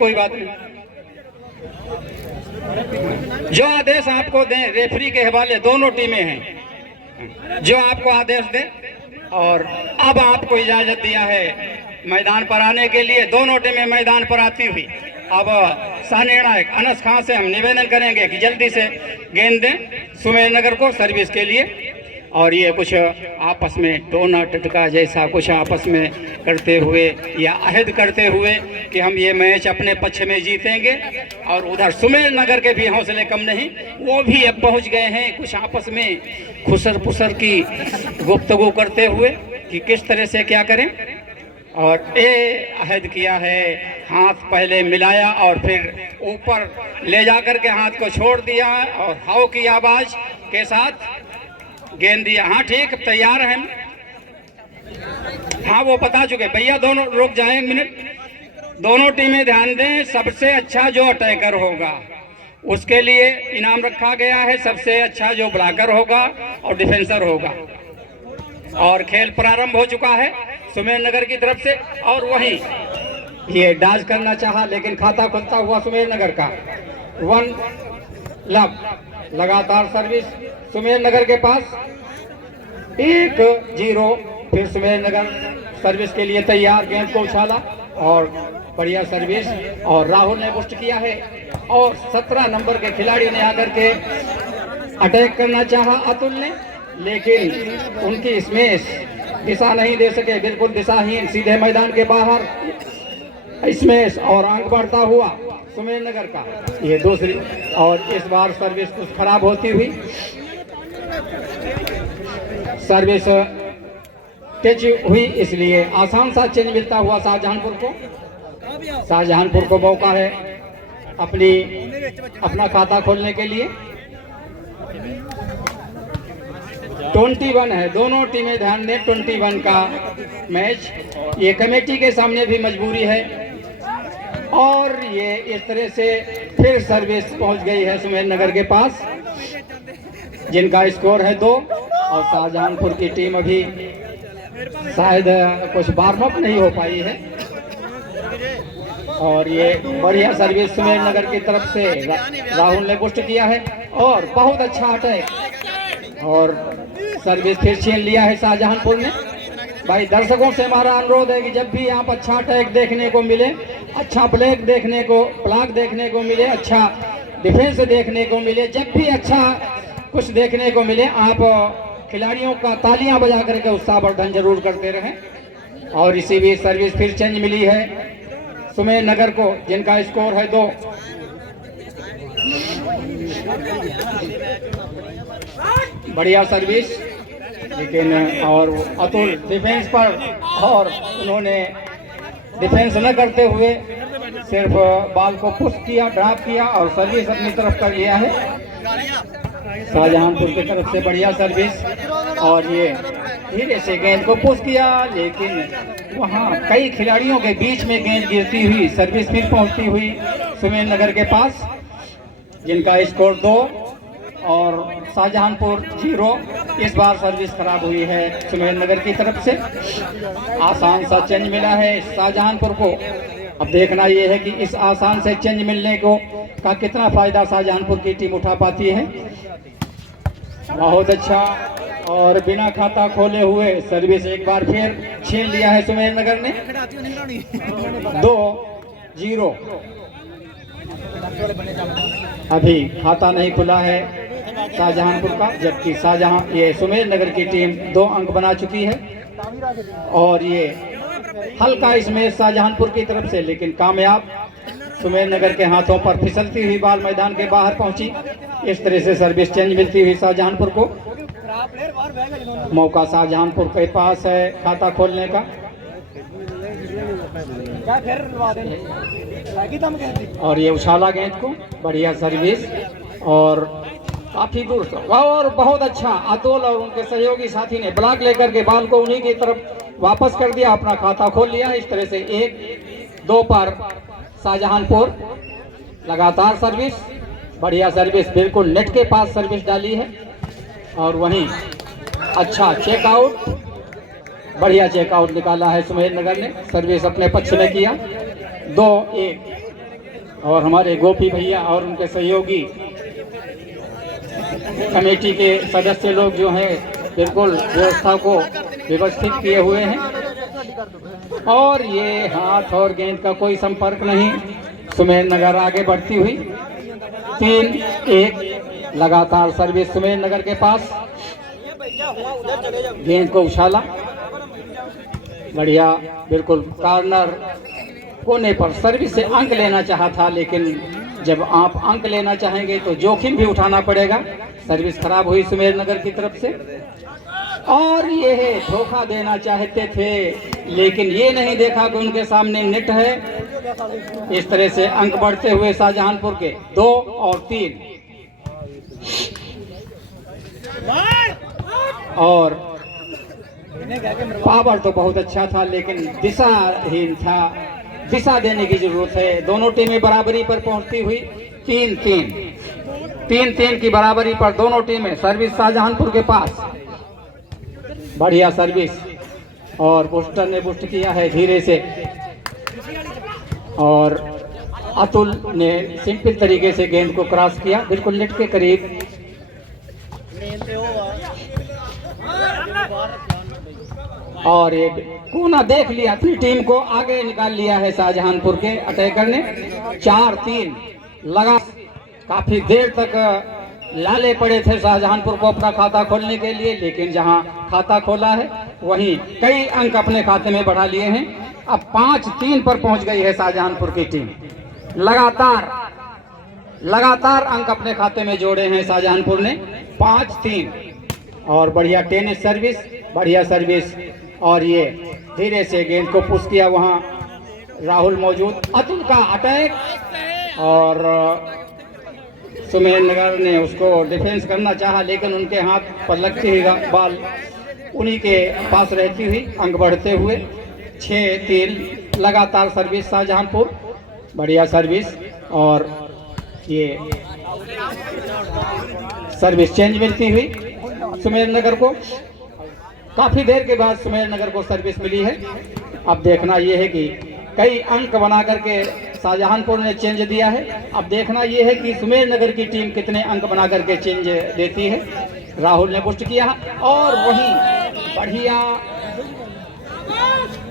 कोई बात नहीं। जो आदेश आपको दें, रेफरी के हवाले दोनों टीमें हैं, जो आपको आदेश दें। और अब आपको इजाजत दिया है मैदान पर आने के लिए। दोनों टीमें मैदान पर आती हुई अब सहनिर्णायक अनस खान से हम निवेदन करेंगे कि जल्दी से गेंद दें सुमेरनगर को सर्विस के लिए। और ये कुछ आपस में टोना टटका जैसा कुछ आपस में करते हुए या अहद करते हुए कि हम ये मैच अपने पक्ष में जीतेंगे। और उधर सुमेरनगर के भी हौसले कम नहीं, वो भी अब पहुंच गए हैं कुछ आपस में खुसर पुसर की गुफ्तगू करते हुए कि किस तरह से क्या करें। और ये अहद किया है, हाथ पहले मिलाया और फिर ऊपर ले जाकर के हाथ को छोड़ दिया और हाव की आवाज़ के साथ गेंद दिया। हाँ ठीक, तैयार हैं। हाँ वो बता चुके भैया। दोनों रुक जाएं एक मिनट। दोनों टीमें ध्यान दें, सबसे अच्छा जो अटैकर होगा उसके लिए इनाम रखा गया है। सबसे अच्छा जो ब्लॉकर होगा और डिफेंसर होगा। और खेल प्रारंभ हो चुका है सुमेरनगर की तरफ से। और वहीं ये डाज करना चाहा लेकिन खाता खुलता हुआ सुमेरनगर का 1 लव लगातार सर्विस सुमेरनगर के पास 1-0। फिर सुमेरनगर सर्विस के लिए तैयार, गेंद को उछाला और बढ़िया सर्विस। और राहुल ने पुष्ट किया है और 17 नंबर के खिलाड़ी ने आकर के अटैक करना चाहा अतुल ने, लेकिन उनकी स्मैश दिशा नहीं दे सके, बिल्कुल दिशाहीन, सीधे मैदान के बाहर स्मैश। और अंक बढ़ता हुआ सुमेरनगर का ये दूसरी। और इस बार सर्विस कुछ खराब होती हुई, सर्विस टच हुई, इसलिए आसान सा चेंज मिलता हुआ शाहजहांपुर को। शाहजहांपुर को मौका है अपना खाता खोलने के लिए। 21 है, दोनों टीमें ध्यान दें, 21 का मैच। ये कमेटी के सामने भी मजबूरी है। और ये इस तरह से फिर सर्विस पहुंच गई है सुमेरनगर के पास, जिनका स्कोर है 2। और शाहजहांपुर की टीम अभी शायद कुछ वार्म अप नहीं हो पाई है। और ये बढ़िया सर्विस सुमेरनगर की तरफ से राहुल ने पुष्ट किया है और बहुत अच्छा अटैक। और सर्विस फिर छीन लिया है शाहजहांपुर ने। भाई दर्शकों से हमारा अनुरोध है कि जब भी आप अच्छा अटैक देखने को मिले, अच्छा ब्लॉक देखने को मिले, अच्छा डिफेंस देखने को मिले, जब भी अच्छा कुछ देखने को मिले, आप खिलाड़ियों का तालियां बजा करके उत्साहवर्धन जरूर करते रहें। और इसी बीच सर्विस फिर चेंज मिली है सुमेरनगर को, जिनका स्कोर है 2। बढ़िया सर्विस, लेकिन और अतुल डिफेंस पर, और उन्होंने डिफेंस न करते हुए सिर्फ बॉल को पुश किया, ड्रॉप किया और सर्विस अपनी तरफ कर लिया है शाहजहांपुर की तरफ से। बढ़िया सर्विस। और ये धीरे से गेंद को पुश किया, लेकिन वहाँ कई खिलाड़ियों के बीच में गेंद गिरती हुई सर्विस फिर पहुँचती हुई सुमेरनगर के पास, जिनका स्कोर 2 और शाहजहांपुर 0। इस बार सर्विस खराब हुई है सुमेरनगर की तरफ से। आसान सा चेंज मिला है शाहजहांपुर को। अब देखना यह है कि इस आसान से चेंज मिलने को का कितना फायदा शाहजहांपुर की टीम उठा पाती है। बहुत अच्छा। और बिना खाता खोले हुए सर्विस एक बार फिर छीन लिया है सुमेरनगर ने। 2-0। अभी खाता नहीं खुला है शाहजहांपुर का, जबकि ये सुमेरनगर की टीम 2 अंक बना चुकी है। और ये हल्का इसमें शाहजहांपुर की तरफ से, लेकिन कामयाब। सुमेरनगर के हाथों पर फिसलती हुई बॉल मैदान के बाहर पहुंची। इस तरह से सर्विस चेंज मिलती हुई शाहजहांपुर को। मौका शाहजहांपुर के पास है खाता खोलने का। और ये उछाला गेंद को, बढ़िया सर्विस और काफी दूर से। और बहुत अच्छा अतुल और उनके सहयोगी साथी ने ब्लॉक लेकर के बॉल को उन्हीं की तरफ वापस कर दिया, अपना खाता खोल लिया। इस तरह से 1-2 पर शाहजहांपुर। लगातार सर्विस, बढ़िया सर्विस, बिल्कुल नेट के पास सर्विस डाली है। और वहीं अच्छा चेकआउट, बढ़िया चेकआउट निकाला है सुमेरनगर ने, सर्विस अपने पक्ष में किया। 2-1। और हमारे गोपी भैया और उनके सहयोगी कमेटी के सदस्य लोग जो हैं बिल्कुल व्यवस्था को व्यवस्थित किए हुए हैं। और ये हाथ और गेंद का कोई संपर्क नहीं, सुमेर नगर आगे बढ़ती हुई 3-1 लगातार सर्विस सुमेर नगर के पास। गेंद को उछाला, बढ़िया, बिल्कुल कॉर्नर कोने पर सर्विस से अंक लेना चाहा था, लेकिन जब आप अंक लेना चाहेंगे तो जोखिम भी उठाना पड़ेगा। सर्विस खराब हुई सुमेर नगर की तरफ से। और ये धोखा देना चाहते थे, लेकिन ये नहीं देखा कि उनके सामने नेट है। इस तरह से अंक बढ़ते हुए शाहजहांपुर के 2 और 3। और पावर तो बहुत अच्छा था, लेकिन दिशाहीन था। दिशा देने की जरूरत है। दोनों टीमें बराबरी पर पहुंचती हुई 3-3 की बराबरी पर दोनों टीमें। सर्विस शाहजहांपुर के पास, बढ़िया सर्विस, और बुस्टर ने बुस्ट किया है धीरे से, और अतुल ने सिंपल तरीके से गेंद को क्रॉस किया, बिल्कुल नेट के करीब। और एक कोना देख लिया, अपनी टीम को आगे निकाल लिया है शाहजहांपुर के अटैकर ने। 4-3 लगा। काफी देर तक लाले पड़े थे शाहजहांपुर को अपना खाता खोलने के लिए, लेकिन जहां खाता खोला है वहीं कई अंक अपने खाते में बढ़ा लिए हैं। अब 5-3 पर पहुंच गई है शाहजहांपुर की टीम। लगातार अंक अपने खाते में जोड़े हैं शाहजहांपुर ने, 5-3। और बढ़िया टेनिस सर्विस, बढ़िया सर्विस, और ये धीरे से गेंद को पुश किया। वहां राहुल मौजूद, अतुल का अटैक, और सुमेर नगर ने उसको डिफेंस करना चाहा, लेकिन उनके हाथ पर लगती हुई बॉल उन्हीं के पास रहती हुई अंक बढ़ते हुए 6-3। लगातार सर्विस शाहजहांपुर, बढ़िया सर्विस, और ये सर्विस चेंज मिलती हुई सुमेर नगर को। काफी देर के बाद सुमेर नगर को सर्विस मिली है। अब देखना यह है कि कई अंक बना करके शाहजहांपुर ने चेंज दिया है। अब देखना यह है कि सुमेर नगर की टीम कितने अंक बना करके चेंज देती है। राहुल ने पुष्ट किया, और वहीं बढ़िया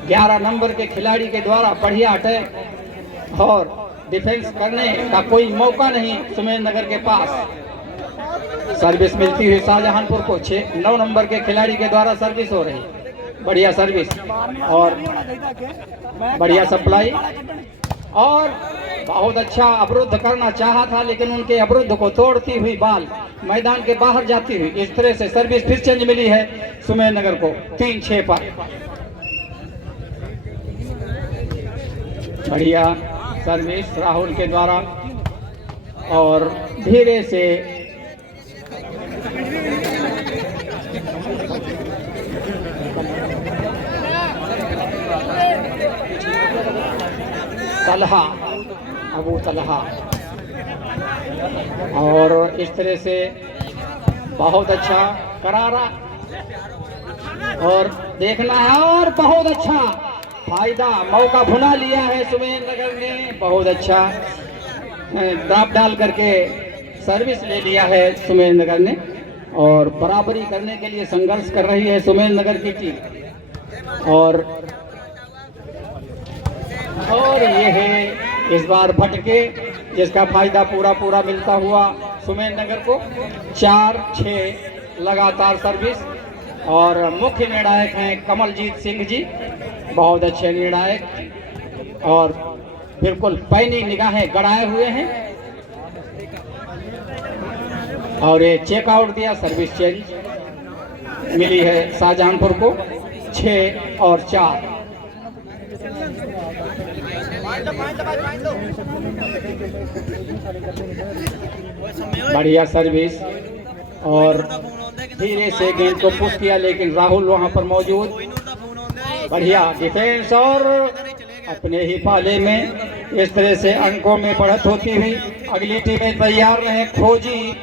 11 नंबर के खिलाड़ी के द्वारा बढ़िया अटैक, और डिफेंस करने का कोई मौका नहीं सुमेर नगर के पास। सर्विस मिलती हुई शाहजहांपुर को। 9 नंबर के खिलाड़ी के द्वारा सर्विस हो रही, बढ़िया सर्विस और बढ़िया सप्लाई, और बहुत अच्छा अवरुद्ध करना चाहा था, लेकिन उनके अवरुद्ध को तोड़ती हुई बॉल मैदान के बाहर जाती हुई। इस तरह से सर्विस फिर चेंज मिली है सुमेर नगर को 3-6 पर। बढ़िया सर्विस राहुल के द्वारा, और धीरे से तलहा, अबू तलहा, और इस तरह से बहुत अच्छा करारा, और देखना है, और बहुत अच्छा फायदा मौका भुना लिया है सुमेर नगर ने। बहुत अच्छा ड्रॉप डाल करके सर्विस ले लिया है सुमेर नगर ने, और बराबरी करने के लिए संघर्ष कर रही है सुमेर नगर की टीम। और ये है इस बार भटके, जिसका फायदा पूरा मिलता हुआ सुमेर नगर को। 4-6 लगातार सर्विस, और मुख्य निर्णायक हैं कमलजीत सिंह जी, बहुत अच्छे निर्णायक, और बिल्कुल पैनी निगाहें गड़ाए हुए हैं। और ये चेक आउट दिया, सर्विस चेंज मिली है शाहजहांपुर को 6 और 4। बढ़िया सर्विस, और धीरे से गेंद को पुश किया, लेकिन राहुल वहां पर मौजूद। बढ़िया डिफेंस, और अपने ही पाले में इस तरह से अंकों में बढ़त होती हुई अगली टीमें तैयार रहे। खोजी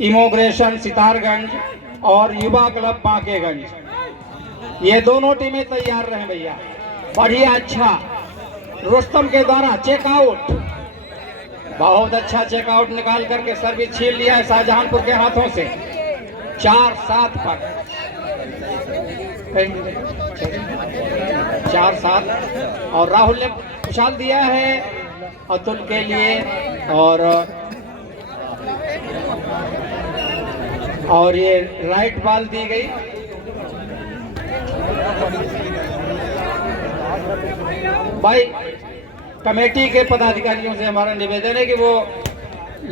इमोग्रेशन सितारगंज और युवा क्लब बांकेगंज, ये दोनों टीमें तैयार रहे भैया। बढ़िया अच्छा रुस्तम के द्वारा चेकआउट, बहुत अच्छा चेकआउट निकाल करके सर्विस छीन लिया है शाहजहांपुर के हाथों से 4-7 पर, 4-7। और राहुल ने उछाल दिया है अतुल के लिए, और ये राइट बॉल दी गई। भाई कमेटी के पदाधिकारियों से हमारा निवेदन है कि वो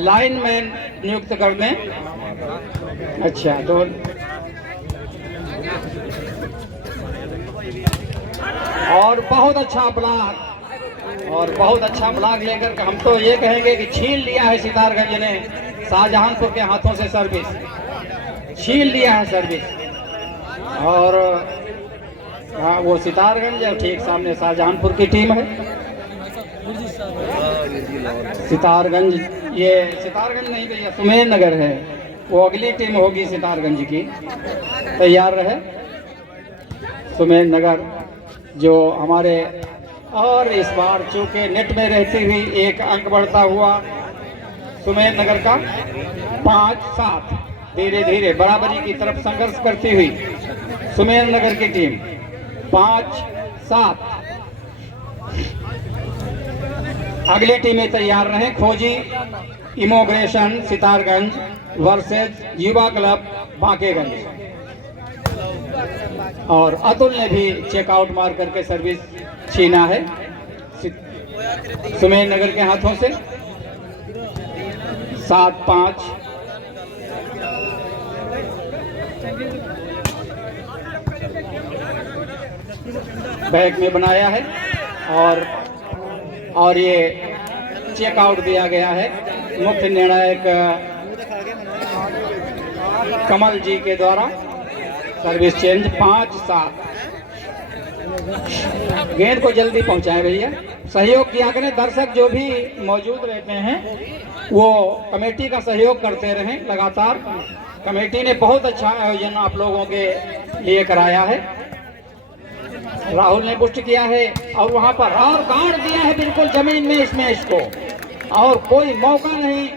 लाइनमैन नियुक्त कर दें। अच्छा, तो और बहुत अच्छा ब्लॉक, और बहुत अच्छा ब्लॉक लेकर हम तो ये कहेंगे कि छीन लिया है सितारगंज ने शाहजहांपुर के हाथों से सर्विस, छीन लिया है सर्विस। और हाँ, वो सितारगंज है, ठीक सामने शाहजहांपुर की टीम है। सितारगंज, ये सितारगंज नहीं भैया सुमेर नगर है, वो अगली टीम होगी सितारगंज की। तैयार रहे सुमेर नगर जो हमारे, और इस बार चूंकि नेट में रहती हुई एक अंक बढ़ता हुआ सुमेर नगर का 5-7, धीरे धीरे बराबरी की तरफ संघर्ष करती हुई सुमेर नगर की टीम 5-7। अगली टीमें तैयार रहें। खोजी इमोग्रेशन सितारगंज वर्सेज युवा क्लब बांकेगंज। और अतुल ने भी चेकआउट मार करके सर्विस छीना है सुमेर नगर के हाथों से 7-5। बैक में बनाया है, और ये चेकआउट दिया गया है। मुख्य निर्णायक कमल जी के द्वारा सर्विस चेंज 5-7। गेंद को जल्दी पहुंचाएं भैया, सहयोग किया करें। दर्शक जो भी मौजूद रहते हैं वो कमेटी का सहयोग करते रहें लगातार। कमेटी ने बहुत अच्छा आयोजन आप लोगों के लिए कराया है। राहुल ने पुष्ट किया है और वहां पर और गाड़ दिया है बिल्कुल जमीन में इस मैच को, और कोई मौका नहीं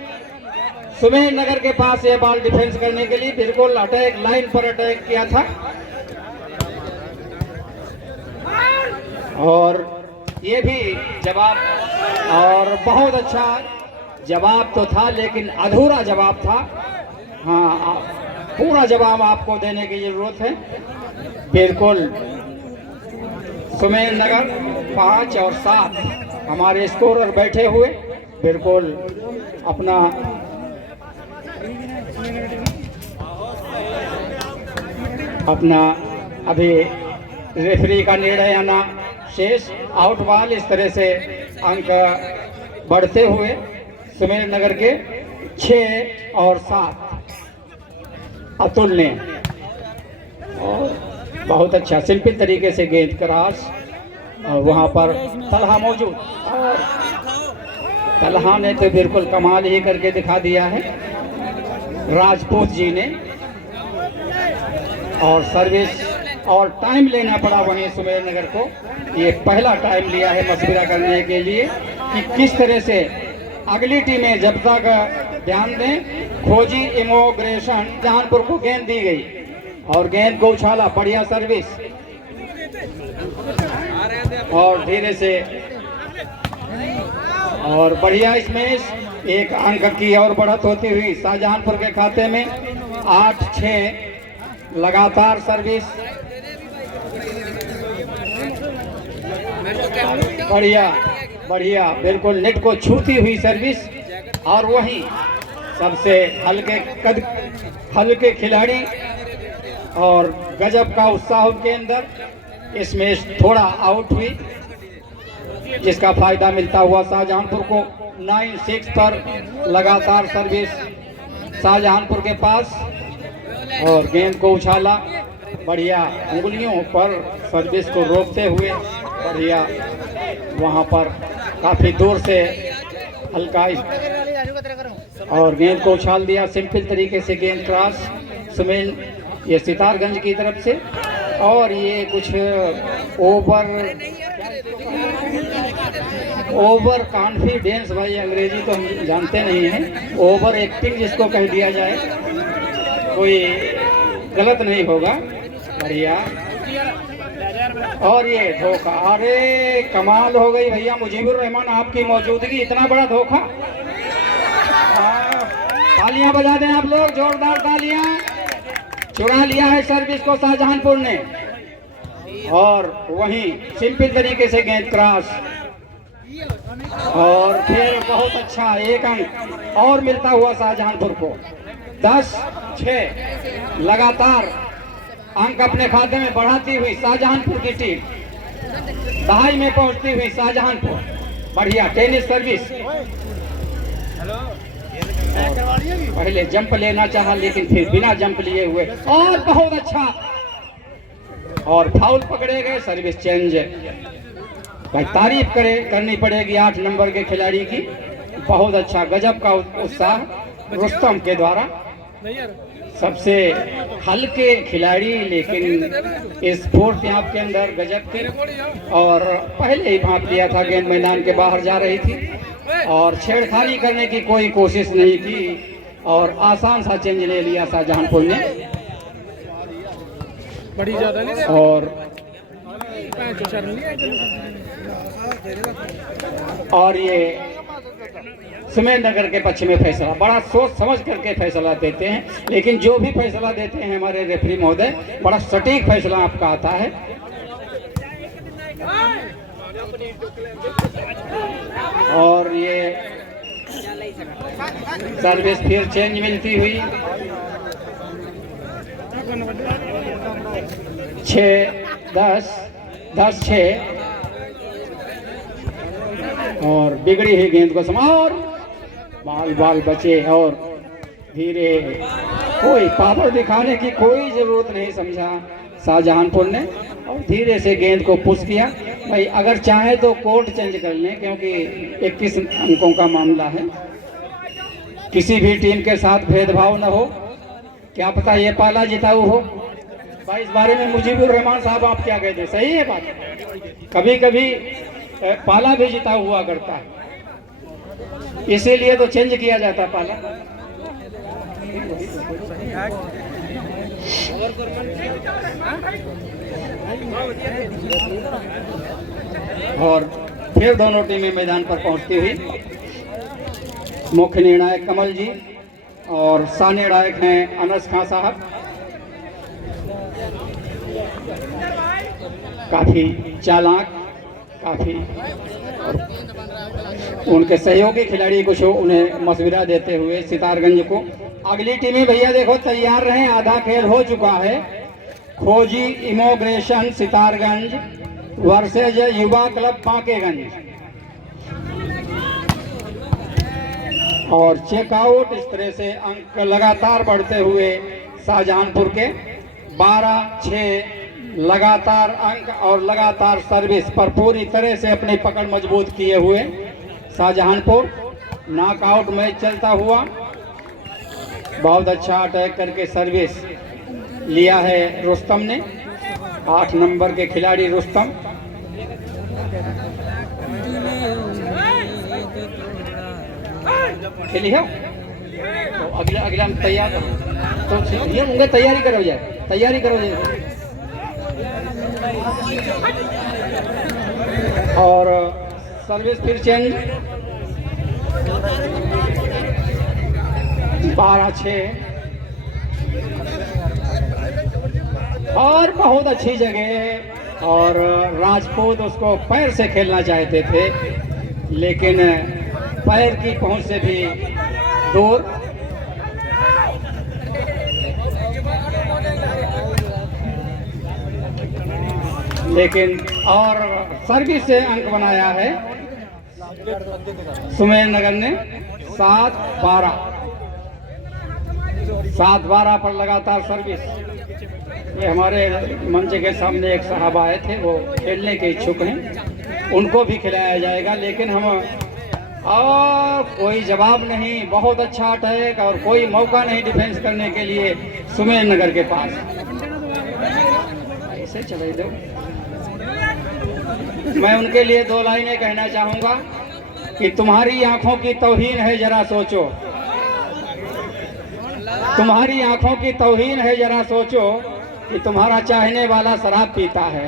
सुमेर नगर के पास ये बॉल डिफेंस करने के लिए। बिल्कुल अटैक, लाइन पर अटैक किया था, और ये भी जवाब, और बहुत अच्छा जवाब तो था लेकिन अधूरा जवाब था। हाँ, पूरा जवाब आपको देने की जरूरत है। बिल्कुल सुमेर नगर 5 और 7 हमारे स्कोरर बैठे हुए बिल्कुल अपना अभी रेफरी का निर्णय आना शेष, आउट बॉल। इस तरह से अंक बढ़ते हुए सुमेर नगर के 6 और 7 अतुल ने, और बहुत अच्छा शिल्पित तरीके से गेंद क्रॉस, और वहां पर तलहा मौजूद, और तलहा ने तो बिल्कुल कमाल ही करके दिखा दिया है राजपूत जी ने। और सर्विस और टाइम लेना पड़ा वहीं सुमेर नगर को। ये पहला टाइम लिया है मशविरा करने के लिए कि किस तरह से अगली टीमें, जब तक ध्यान दें। खोजी इमोग्रेशन जहानपुर को गेंद दी गई और गेंद को उछाला, बढ़िया सर्विस, और धीरे से और बढ़िया स्मैश। एक अंक की और बढ़त होती हुई शाहजहांपुर के खाते में 8-6 लगातार सर्विस, बढ़िया बढ़िया, बिल्कुल नेट को छूती हुई सर्विस। और वहीं सबसे हल्के खिलाड़ी और गजब का उत्साह के अंदर इसमें थोड़ा आउट हुई, जिसका फायदा मिलता हुआ शाहजहांपुर को। 9-6 पर लगातार सर्विस शाहजहांपुर के पास, और गेंद को उछाला, बढ़िया उंगलियों पर सर्विस को रोकते हुए, बढ़िया वहां पर काफी दूर से हल्का, और गेंद को उछाल दिया सिंपल तरीके से। गेंद क्रॉस सुमेर, ये सितारगंज की तरफ से, और ये कुछ ओवर ओवर कॉन्फिडेंस, भाई अंग्रेजी तो हम जानते नहीं हैं, ओवर एक्टिंग जिसको कह दिया जाए, कोई गलत नहीं होगा। बढ़िया। और ये धोखा, अरे कमाल हो गई भैया मुजीबुर रहमान, आपकी मौजूदगी, इतना बड़ा धोखा। तालियां बजा दें आप लोग, जोरदार तालियां। चुरा लिया है सर्विस को शाहजहांपुर ने, और वहीं सिंपल तरीके से गेंद क्रॉस, और फिर बहुत अच्छा एक अंक और मिलता हुआ शाहजहांपुर को। 10-6 लगातार अंक अपने खाते में बढ़ाती हुई शाहजहांपुर की टीम, दहाई में पहुंचती हुई शाहजहांपुर। बढ़िया टेनिस सर्विस, पहले जंप लेना चाहा लेकिन फिर बिना जंप लिए हुए, और बहुत अच्छा, और फाउल पकड़े गए, सर्विस चेंज। भाई तारीफ करनी पड़ेगी 8 नंबर के खिलाड़ी की, बहुत अच्छा, गजब का उत्साह रुस्तम के द्वारा। सबसे हल्के खिलाड़ी लेकिन स्फूर्ति आपके अंदर गजब थी, और पहले ही भाप लिया था, गेंद मैदान के बाहर जा रही थी और छेड़खानी करने की कोई कोशिश नहीं की, और आसान सा चेंज ले लिया शाहजहांपुर ने। और ये सुमेर नगर के पक्ष में फैसला, बड़ा सोच समझ करके फैसला देते हैं, लेकिन जो भी फैसला देते हैं हमारे रेफरी महोदय, बड़ा सटीक फैसला आपका आता है। और ये सर्विस फिर चेंज मिलती हुई, 10-6, और बिगड़ी हुई गेंद को और बाल बचे, और धीरे, कोई पावर दिखाने की कोई जरूरत नहीं समझा शाहजहांपुर ने, और धीरे से गेंद को पुश किया। भाई अगर चाहे तो कोर्ट चेंज कर लें, क्योंकि 21 अंकों का मामला है, किसी भी टीम के साथ भेदभाव न हो, क्या पता ये पाला जिताऊ हो। भाई इस बारे में मुजीबुर रहमान साहब आप क्या कहते हैं, सही है बात? कभी कभी पाला भी जिता हुआ करता है, इसीलिए तो चेंज किया जाता पाला। और फिर दोनों टीमें मैदान पर पहुंचती हुई, मुख्य निर्णायक कमल जी और सह निर्णायक हैं अनस खां साहब। काफी चालाक, काफी, उनके सहयोगी खिलाड़ी कुछ उन्हें मशविरा देते हुए सितारगंज को। अगली टीमें भैया देखो तैयार रहें, आधा खेल हो चुका है। खोजी इमोग्रेशन सितारगंज वर्सेज युवा क्लब बांकेगंज, और चेकआउट। इस तरह से अंक लगातार बढ़ते हुए शाहजहांपुर के 12-6 लगातार अंक, और लगातार सर्विस पर पूरी तरह से अपनी पकड़ मजबूत किए हुए शाहजहांपुर। नॉकआउट मैच चलता हुआ, बहुत अच्छा अटैक करके सर्विस लिया है रुस्तम ने, 8 नंबर के खिलाड़ी रुस्तम। खेली है तो अगला तैयार, तो ये होंगे, तैयारी करो जाए, तैयारी करो जाए। और सर्विस फिर चेंज, 12-6, और बहुत अच्छी जगह, और राजपूत उसको पैर से खेलना चाहते थे, लेकिन पैर की पहुंच से भी दूर। लेकिन और सर्विस से अंक बनाया है सुमेर नगर ने, 7-12 पर लगातार सर्विस। ये हमारे मंच के सामने एक साहब आए थे, वो खेलने के इच्छुक हैं, उनको भी खिलाया जाएगा, लेकिन हम कोई जवाब नहीं, बहुत अच्छा अटैक, और कोई मौका नहीं डिफेंस करने के लिए सुमेर नगर के पास। ऐसे चले दो। मैं उनके लिए 2 लाइनें कहना चाहूँगा। कि तुम्हारी आंखों की तौहीन है, जरा सोचो। तुम्हारी आंखों की तौहीन है, जरा सोचो कि तुम्हारा चाहने वाला शराब पीता है।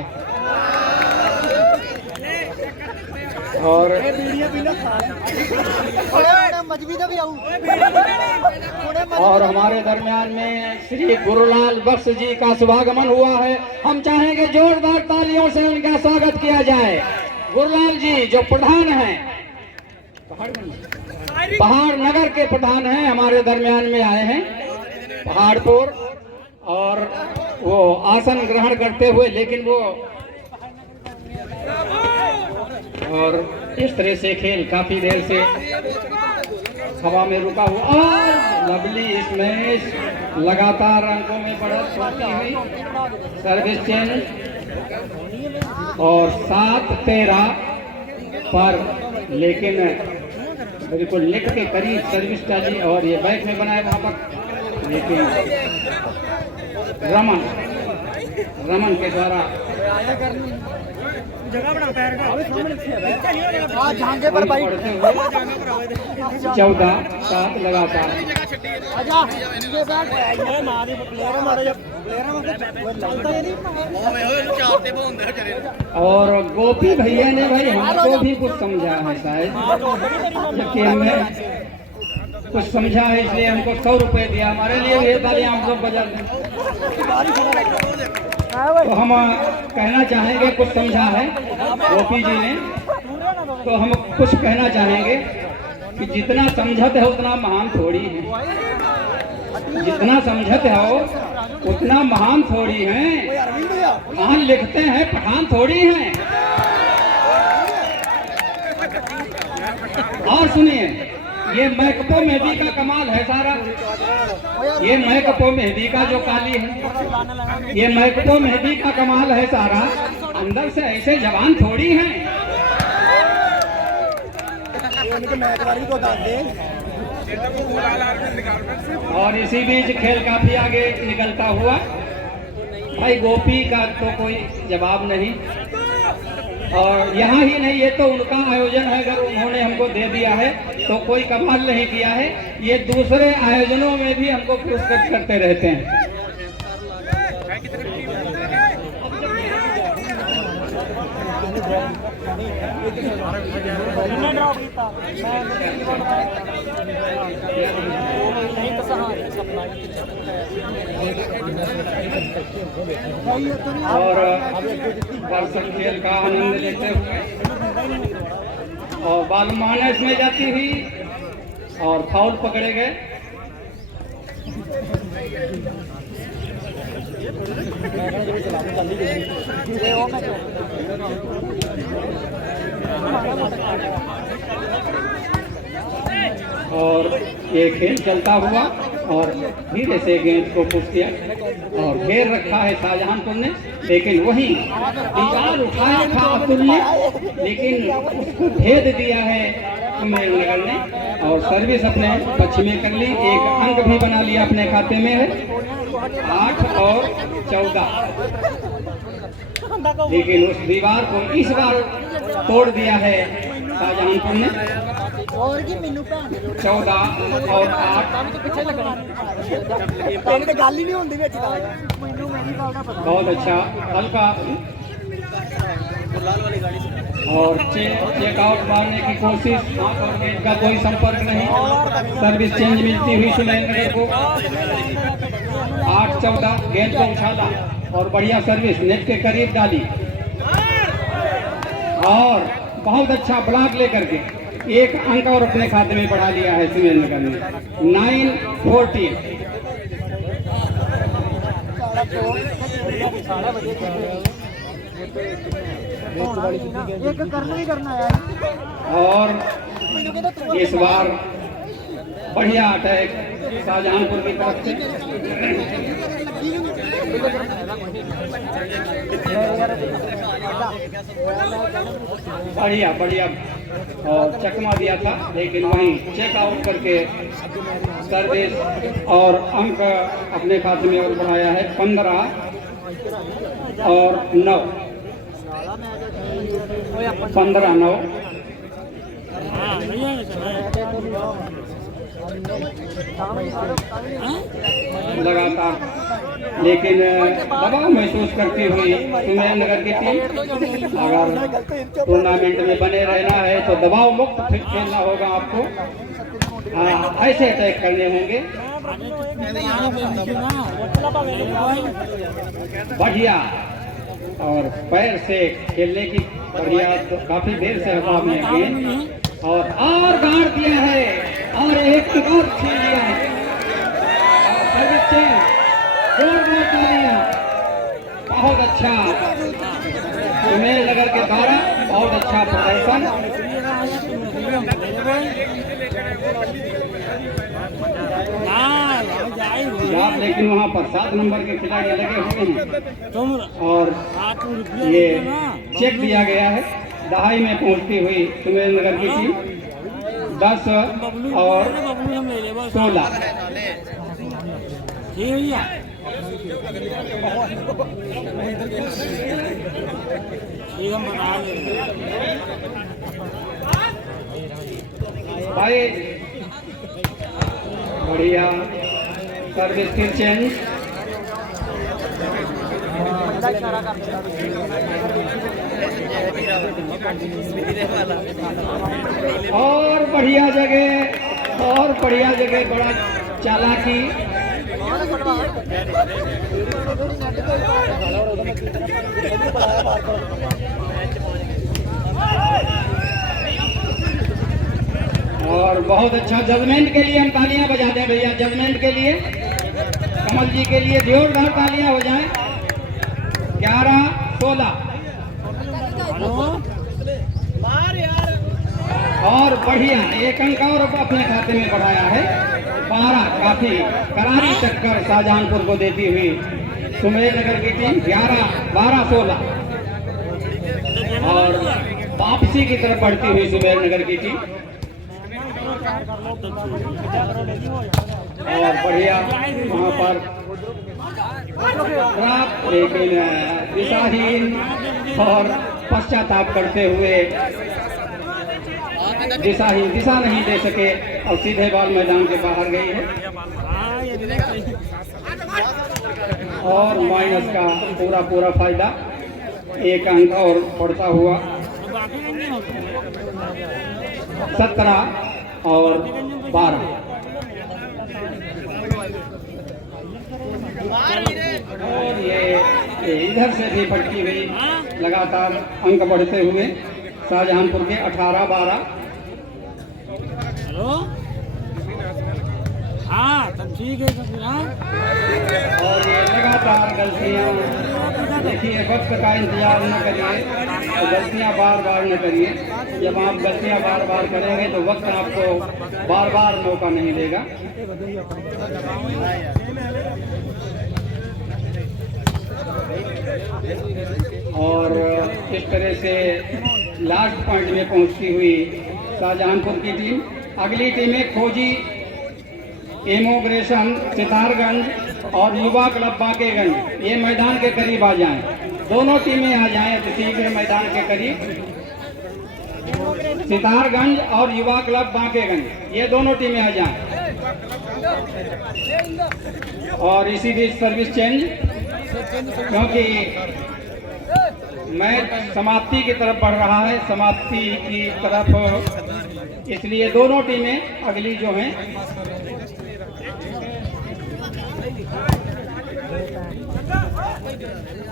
और हमारे दरमियान में श्री गुरुलाल बख्श जी का शुभागमन हुआ है। हम चाहेंगे जोरदार तालियों से उनका स्वागत किया जाए। गुरुलाल जी जो प्रधान हैं, पहाड़ नगर के प्रधान हैं, हमारे दरमियान में आए हैं पहाड़पुर, और वो आसन ग्रहण करते हुए, लेकिन वो और इस तरह से खेल काफी देर से हवा में रुका हुआ, और लवली इसमें लगातार अंकों में बढ़त होती हुई सर्विस चेंज, और 7-13 पर, लेकिन बिल्कुल लिख के करीब सर्विस चाली, और ये बैक में बनाए वहां पर, लेकिन रमन के द्वारा जगह बना पैर का झांगे पर भाई 14-7 लगातार। और गोपी भैया ने भाई हमको भी कुछ समझा है शायद, कि हमें कुछ समझा है, इसलिए हमको 100 रुपए दिया। हमारे लिए ये तालियां हम लोग बजा दें। तो हम कहना चाहेंगे, कुछ समझा है गोपी जी ने, तो हम कुछ कहना चाहेंगे कि जितना समझते हो उतना महान थोड़ी है। जितना समझते हो उतना महान थोड़ी है। महान लिखते हैं, पठान थोड़ी हैं। और सुनिए, ये मैकपो मेहंदी का कमाल है सारा। ये मैकपो मेहंदी का जो काली है, ये मैकपो मेहंदी का कमाल है सारा। अंदर से ऐसे जवान थोड़ी हैं। और इसी बीच खेल काफी आगे निकलता हुआ, भाई गोपी का तो कोई जवाब नहीं। और यहाँ ही नहीं, ये तो उनका आयोजन है, अगर उन्होंने हमको दे दिया है तो कोई कमाल नहीं किया है। ये दूसरे आयोजनों में भी हमको पुरस्कृत करते रहते हैं। और दर्शक खेल का आनंद लेते हुए, और बाल मानस में जाती हुई, और फाउल पकड़े गए। और ये खेल चलता हुआ, और धीरे से गेंद को पुश किया, और घेर रखा है शाहजहांपुर ने, लेकिन वही दीवार उठाया था अतुल ने, लेकिन उसको भेद दिया है सुमेरनगर ने, और सर्विस अपने पक्ष में कर ली। एक अंक भी बना लिया अपने खाते में है, 8 और 14। लेकिन उस दीवार को इस बार तोड़ दिया है शाहजहांपुर ने। 14 और 8। बहुत अच्छा, हल्का और चेकआउट मारने की कोशिश, हाथ और गेंद का कोई संपर्क नहीं। सर्विस चेंज मिलती हुई सुमेरनगर को। 8-14, गेंद को उछाला और बढ़िया सर्विस नेट के करीब डाली, और बहुत अच्छा ब्लॉक लेकर के एक अंक और अपने खाते में बढ़ा लिया है सुमेरनगर ने। 9-14। और इस बार बढ़िया अटैक शाहजहांपुर की तरफ से। बढ़िया बढ़िया और चकमा दिया था, लेकिन वहीं चेक आउट करके सर्विस और अंक अपने खाते में और बढ़ाया है। 15 और 9। 15-9। लगातार, लेकिन दबाव महसूस करती हुई सुमेर नगर की टीम, अगर टूर्नामेंट में बने रहना है तो दबाव मुक्त खेलना होगा आपको। ऐसे अटैक करने होंगे। बढ़िया, और पैर से खेलने की बढ़िया, काफी देर से हवा में गेंद, और गाड़ दिया है, और एक और छीन लिया है। जोरदार तालियां, बहुत अच्छा सुमेर नगर के द्वारा, बहुत अच्छा प्रदर्शन। लेकिन वहाँ पर 7 नंबर के खिलाड़ी लगे हुए हैं, और ये चेक दिया गया है। दहाई में पहुंचती हुई सुमेर नगर की टीम 10 और 16। भाई बढ़िया सर्विस फिर चेंज, और बढ़िया जगह, और बढ़िया जगह, बड़ा चालाकी। और बहुत अच्छा जजमेंट के लिए हम तालियां बजा दें भैया, जजमेंट के लिए, कमल जी के लिए जोरदार तालियां हो जाएं। 11-16 और बढ़िया एक अंक और अपने खाते में बढ़ाया है। 12, काफी करारी टक्कर शाहजहांपुर को देती हुई सुमेर नगर की टीम 11-12-16, और वापसी की तरफ बढ़ती हुई सुमेर नगर की टीम। और बढ़िया वहाँ पर लेकिन दिशाहीन और पश्चाताप करते हुए दिशा नहीं दे सके, और सीधे बॉल मैदान के बाहर गई है, और माइनस का पूरा फायदा, एक अंक और बढ़ता हुआ 17 और 12। और ये इधर से भी बढ़ती हुई लगातार अंक बढ़ते हुए शाहजहांपुर के 18-12। हेलो, हाँ तब ठीक है सब। और ये लगातार गलतियाँ, देखिए वक्त का इंतजार न करिए, तो गलतियाँ बार न करिए। जब आप गलतियाँ बार करेंगे तो वक्त आपको बार मौका नहीं देगा। और इस तरह से लास्ट पॉइंट में पहुंचती हुई शाहजहांपुर की टीम। अगली टीमें खोजी इमोग्रेशन सितारगंज और युवा क्लब बांकेगंज, ये मैदान के करीब आ जाएं। दोनों टीमें आ जाएं शीघ्र मैदान के करीब। सितारगंज और युवा क्लब बांकेगंज, ये दोनों टीमें आ जाएं। और इसी बीच सर्विस चेंज, क्योंकि मैच समाप्ति की तरफ बढ़ रहा है, समाप्ति की तरफ, इसलिए दोनों टीमें अगली जो हैं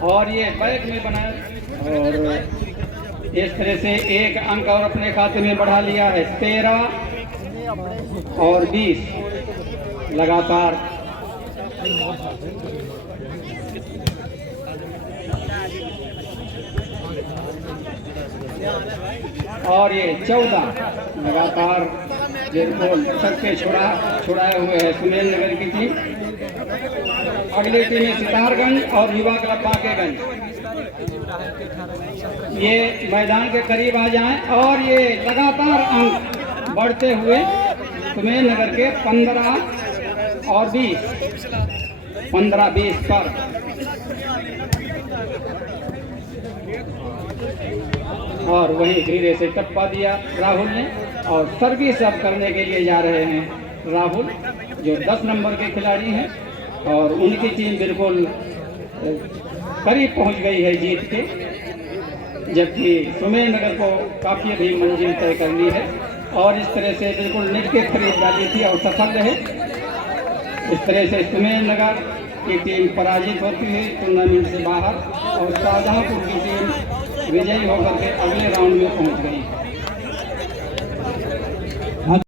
और ये बैक में बना, और इस तरह से एक अंक और अपने खाते में बढ़ा लिया है। 13 और 20 लगातार। और ये 14 लगातार बिल्कुल छक्के छुड़ाए हुए है सुमेर नगर की टीम। अगली टीम सितारगंज और युवा क्लब बांकेगंज, ये मैदान के करीब आ जाएं। और ये लगातार अंक बढ़ते हुए सुमेर नगर के 15 और 20, 15-20 पर। और वहीं धीरे से टप्पा दिया राहुल ने, और सर्विस अब करने के लिए जा रहे हैं राहुल जो 10 नंबर के खिलाड़ी हैं, और उनकी टीम बिल्कुल करीब पहुंच गई है जीत के, जबकि सुमेरनगर को काफ़ी अभी मंजिल तय करनी है। और इस तरह से बिल्कुल नेट के खरीद डाली थी और सफल रहे। इस तरह से सुमेरनगर की टीम पराजित होती हुई टूर्नामेंट से बाहर, और शाहजहांपुर की टीम विजयी होकर के अगले राउंड में पहुंच गई।